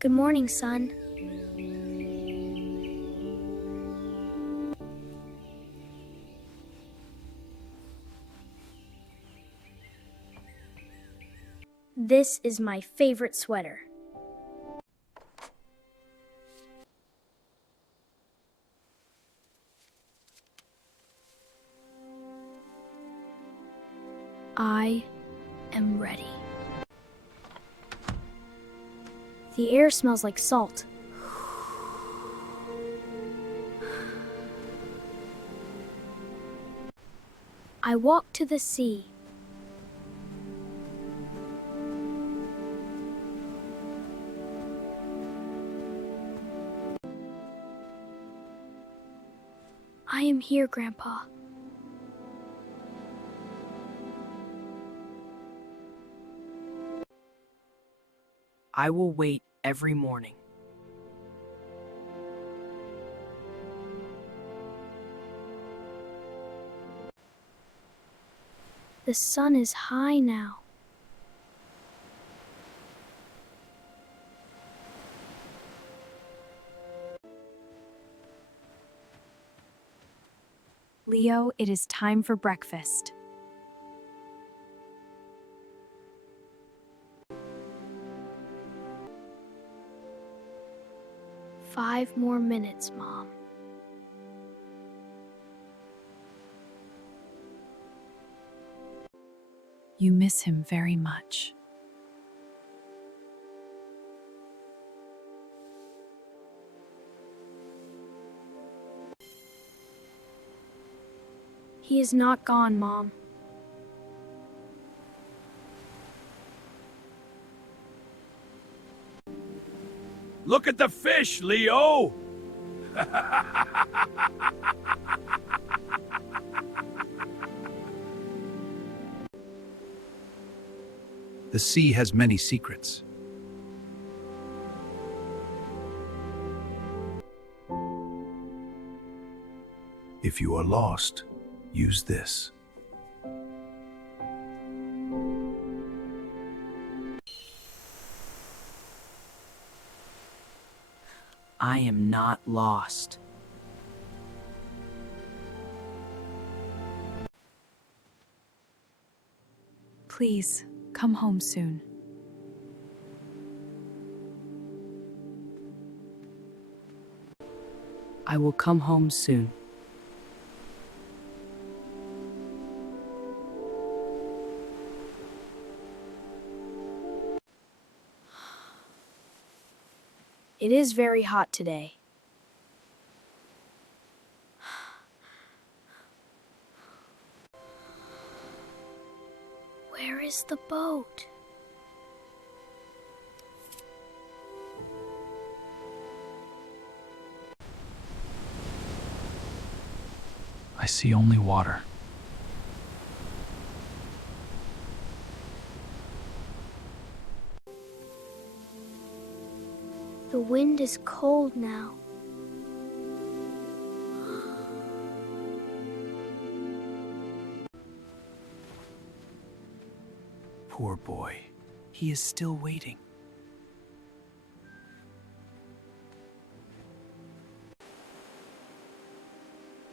Good morning, son. This is my favorite sweater. I am ready. The air smells like salt. I walk to the sea. I am here, Grandpa. I will wait every morning. The sun is high now. Leo, it is time for breakfast. Five more minutes, Mom. You miss him very much. He is not gone, Mom. Look at the fish, Leo! The sea has many secrets. If you are lost, use this. I am not lost. Please, come home soon. I will come home soon. It is very hot today. Where is the boat? I see only water. The wind is cold now. Poor boy. He is still waiting.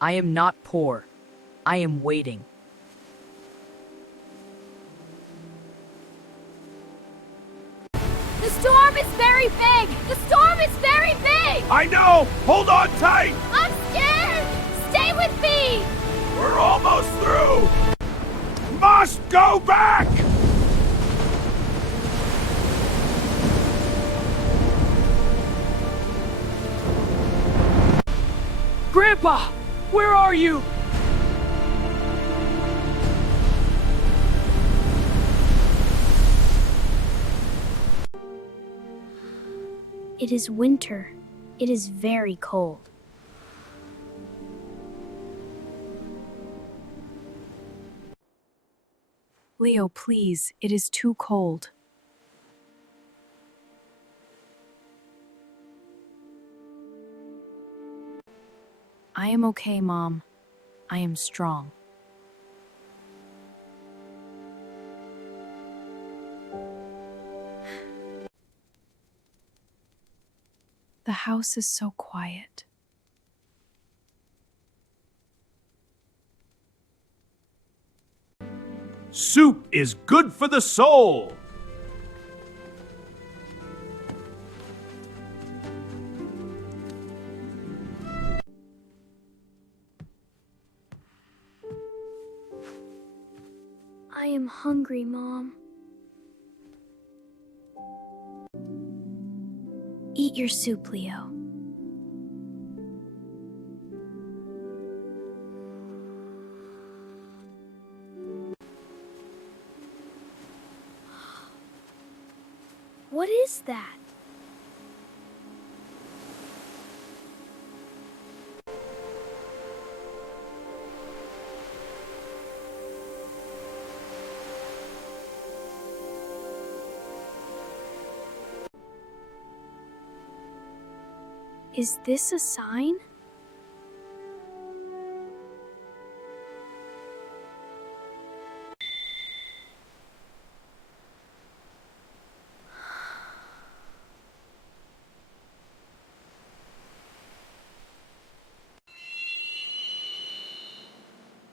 I am not poor. I am waiting. The storm is very big! The storm is very big! I know! Hold on tight! I'm scared! Stay with me! We're almost through! Must go back! Grandpa! Where are you? It is winter. It is very cold. Leo, please, it is too cold. I am okay, Mom. I am strong. The house is so quiet. Soup is good for the soul. I am hungry, Mom. Eat your soup, Leo. What is that? Is this a sign?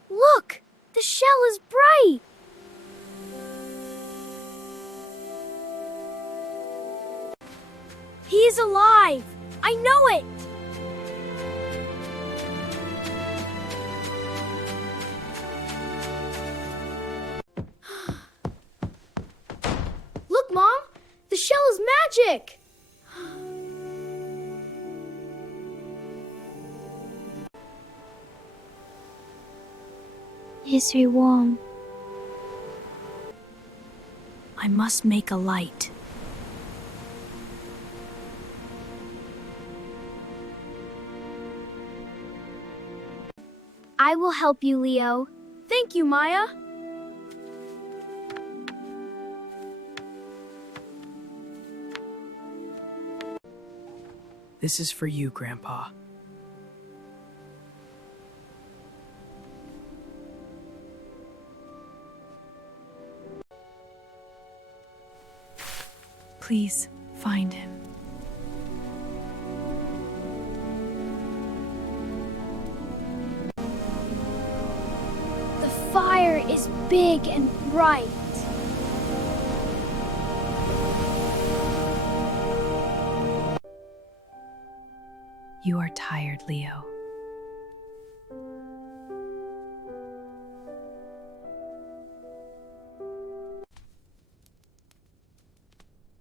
Look! The shell is bright! He is alive! I know it! Look, Mom! The shell is magic! Is he warm? I must make a light. I will help you, Leo. Thank you, Maya. This is for you, Grandpa. Please, find him. The fire is big and bright. You are tired, Leo.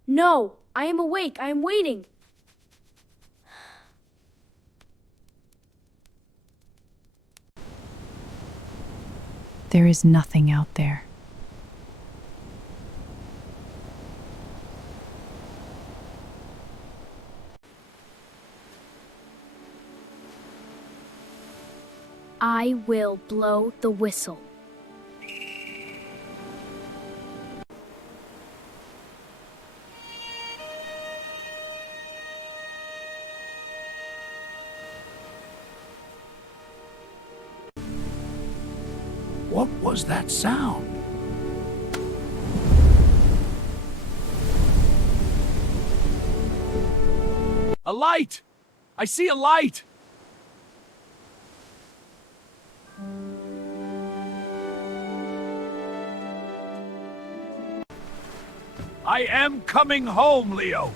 No, I am awake. I am waiting. There is nothing out there. I will blow the whistle. What was that sound? A light! I see a light! I am coming home, Leo.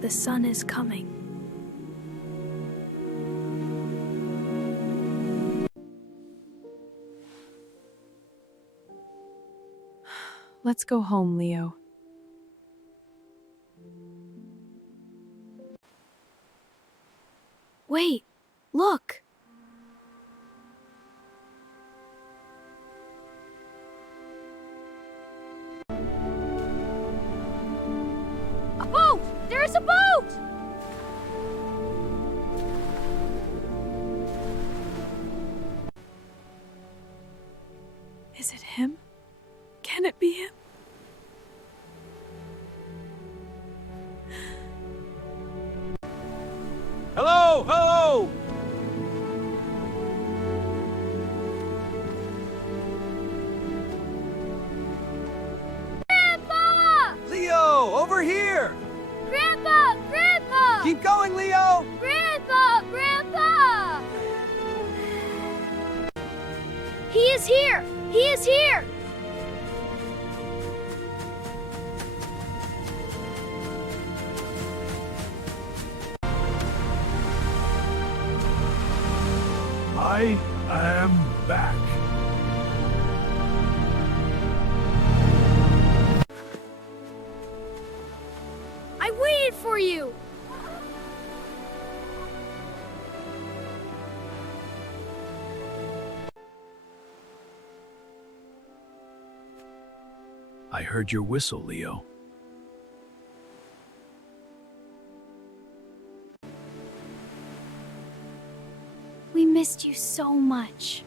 The sun is coming. Let's go home, Leo. Wait, look. A boat! There is a boat! Is it him? Can it be him? Hello, hello! He is here! He is here! I am back. I waited for you! I heard your whistle, Leo. We missed you so much.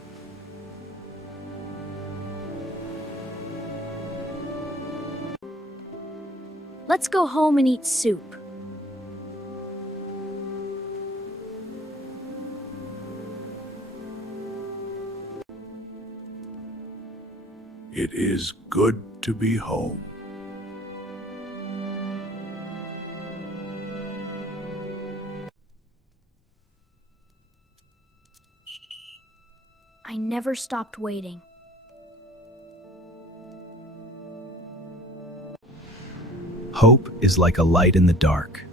Let's go home and eat soup. It is good to be home. I never stopped waiting. Hope is like a light in the dark.